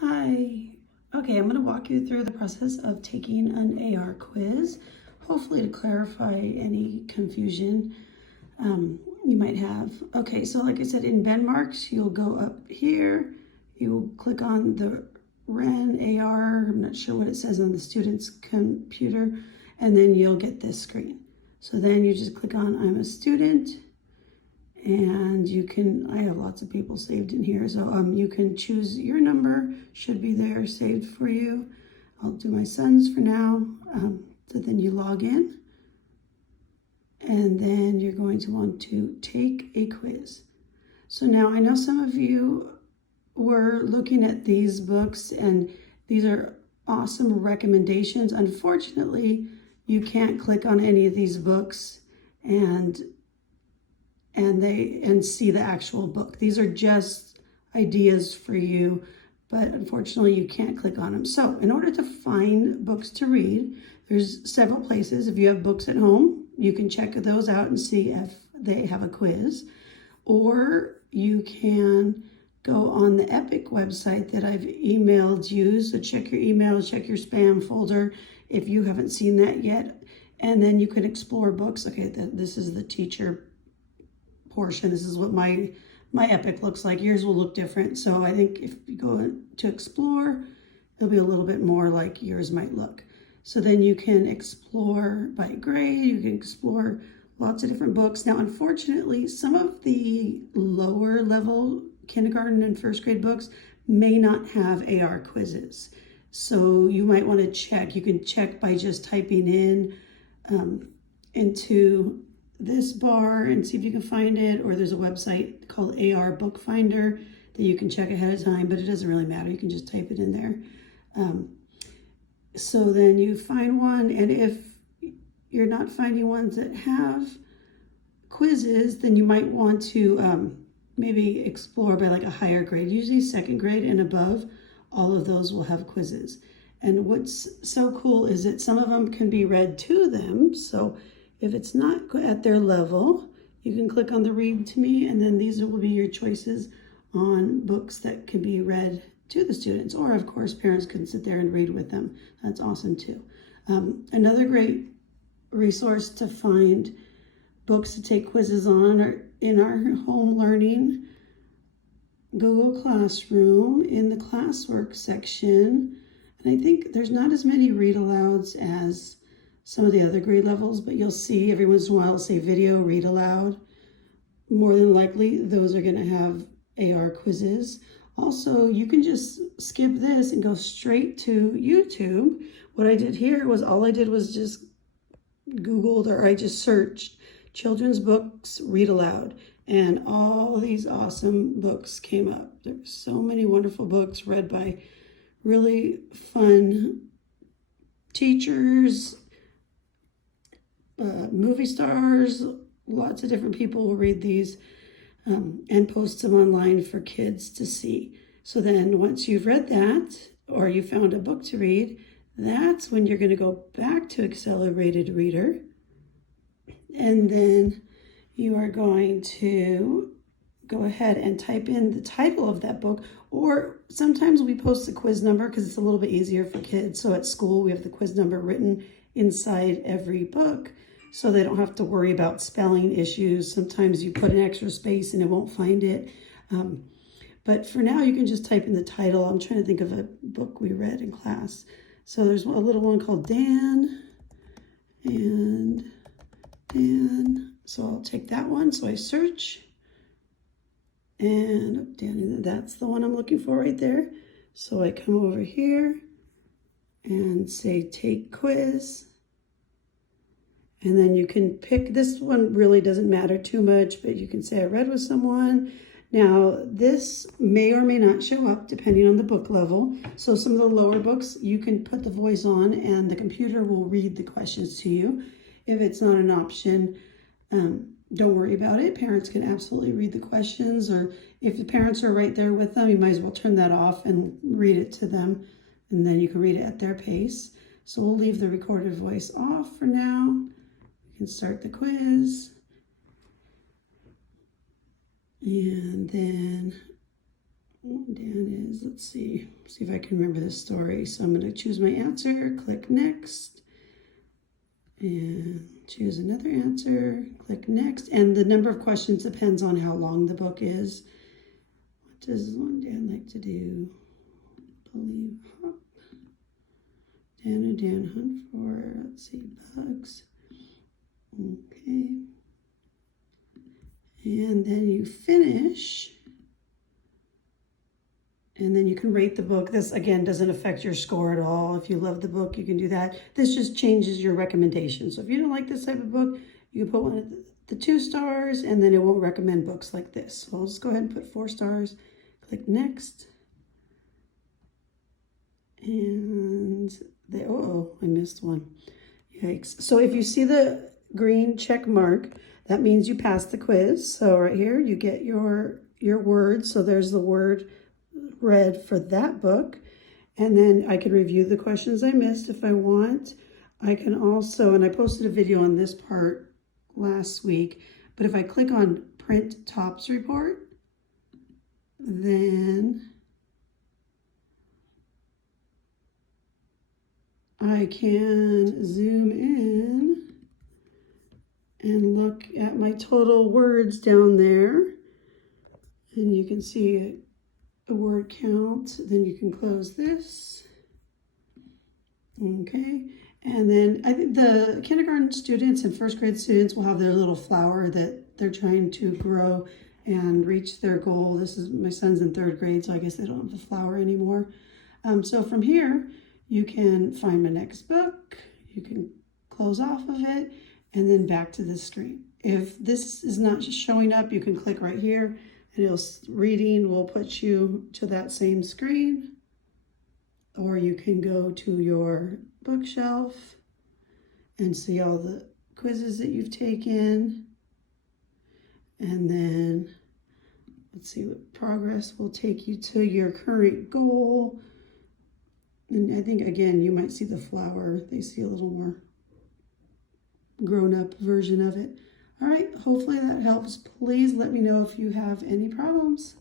Hi. Okay, I'm going to walk you through the process of taking an AR quiz, hopefully to clarify any confusion you might have. Okay, so like I said, in Benmarks, you'll go up here, you'll click on the REN AR, I'm not sure what it says on the student's computer, and then you'll get this screen. So then you just click on I'm a student, and you can, I have lots of people saved in here, so you can choose your number, should be there saved for you. I'll do my son's for now. So then you log in, and then you're going to want to take a quiz. So now I know some of you were looking at these books, and these are awesome recommendations. Unfortunately, you can't click on any of these books and see the actual book. These are just ideas for you, but unfortunately you can't click on them. So in order to find books to read, there's several places. If you have books at home, you can check those out and see if they have a quiz, or you can go on the EPIC website that I've emailed you. So check your email, check your spam folder if you haven't seen that yet, and then you can explore books. Okay, this is the teacher portion. This is what my EPIC looks like. Yours will look different. So I think if you go to explore, it'll be a little bit more like yours might look. So then you can explore by grade, you can explore lots of different books. Now, unfortunately, some of the lower level kindergarten and first grade books may not have AR quizzes. So you might want to check. You can check by just typing in into this bar and see if you can find it, or there's a website called AR Book Finder that you can check ahead of time, but it doesn't really matter. You can just type it in there. So then you find one, and if you're not finding ones that have quizzes, then you might want to maybe explore by like a higher grade. Usually second grade and above, all of those will have quizzes. And what's so cool is that some of them can be read to them. So if it's not at their level, you can click on the read to me, and then these will be your choices on books that can be read to the students. Or of course, parents can sit there and read with them. That's awesome too. Another great resource to find books to take quizzes on are in our home learning Google Classroom in the classwork section. And I think there's not as many read alouds as some of the other grade levels, but you'll see every once in a while say video read aloud. More than likely, those are going to have AR quizzes. Also, you can just skip this and go straight to YouTube. What I did here was all I did was just Googled, or I just searched children's books read aloud, and all these awesome books came up. There's so many wonderful books read by really fun teachers, movie stars. Lots of different people will read these and post them online for kids to see. So then once you've read that, or you found a book to read, that's when you're going to go back to Accelerated Reader, and then you are going to go ahead and type in the title of that book, or sometimes we post the quiz number because it's a little bit easier for kids. So at school, we have the quiz number written inside every book, so they don't have to worry about spelling issues. Sometimes you put an extra space and it won't find it. But for now, you can just type in the title. I'm trying to think of a book we read in class. So there's a little one called Dan and Dan. So I'll take that one. So I search, and Dan, that's the one I'm looking for right there. So I come over here and say take quiz. And then you can pick, this one really doesn't matter too much, but you can say I read with someone. Now, this may or may not show up depending on the book level. So some of the lower books, you can put the voice on and the computer will read the questions to you. If it's not an option, don't worry about it. Parents can absolutely read the questions, or if the parents are right there with them, you might as well turn that off and read it to them, and then you can read it at their pace. So we'll leave the recorded voice off for now. We can start the quiz. And then Dan is, let's see if I can remember this story. So I'm going to choose my answer, click next, and choose another answer, click next. And the number of questions depends on how long the book is. What does one Dan like to do? Believe Hop. Dan hunt for, let's see, bugs. Okay. And then you finish. And then you can rate the book. This, again, doesn't affect your score at all. If you love the book, you can do that. This just changes your recommendation. So if you don't like this type of book, you can put one of the 2 stars, and then it won't recommend books like this. So let's go ahead and put 4 stars. Click next. And I missed one. Yikes. So if you see the green check mark, that means you passed the quiz. So right here, you get your words. So there's the word read for that book. And then I can review the questions I missed if I want. I can also, and I posted a video on this part last week, but if I click on print tops report, then I can zoom in and look at my total words down there. And you can see a word count. Then you can close this. Okay. And then I think the kindergarten students and first grade students will have their little flower that they're trying to grow and reach their goal. This is, my son's in 3rd grade, so I guess they don't have the flower anymore. So from here, you can find my next book, you can close off of it, and then back to the screen. If this is not showing up, you can click right here, and reading will put you to that same screen. Or you can go to your bookshelf and see all the quizzes that you've taken. And then, let's see what progress will take you to your current goal. And I think, again, you might see the flower. They see a little more grown-up version of it. All right, hopefully that helps. Please let me know if you have any problems.